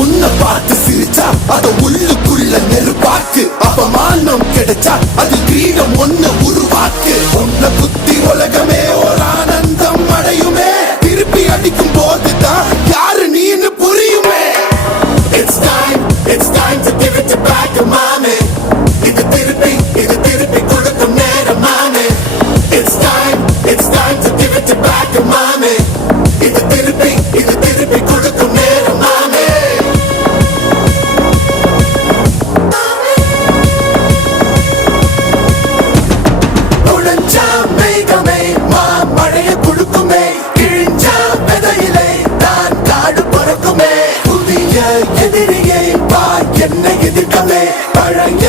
உன்னை பார்த்து சிரிச்சா அத உள்ளுக்குள்ள நெருப்பாக்கு, அவமானம் கிடைச்சா அது கிரீடம் ஒண்ணு உருவாக்கு. உன்னை குத்தி உலகமே ஒரு ஆனந்தம் அடையுமே, திருப்பி அடிக்கும் போதுதான் யாரு நீன்னு புரியுமே. It's time to give it back to mommy. இது திருப்பி கொடுக்கும் நேரம் மாமே. It's time to give it back to mommy. இது திருப்பி கொடுக்கும் நேரம் மாமே. உழைச்சா மேகமே மழைய கொடுக்குமே, கிழிஞ்சா விதையிலே தான் காடு பறக்குமே. புதிய எதிரியை வா என்னை எதிர்க்கவே, பழைய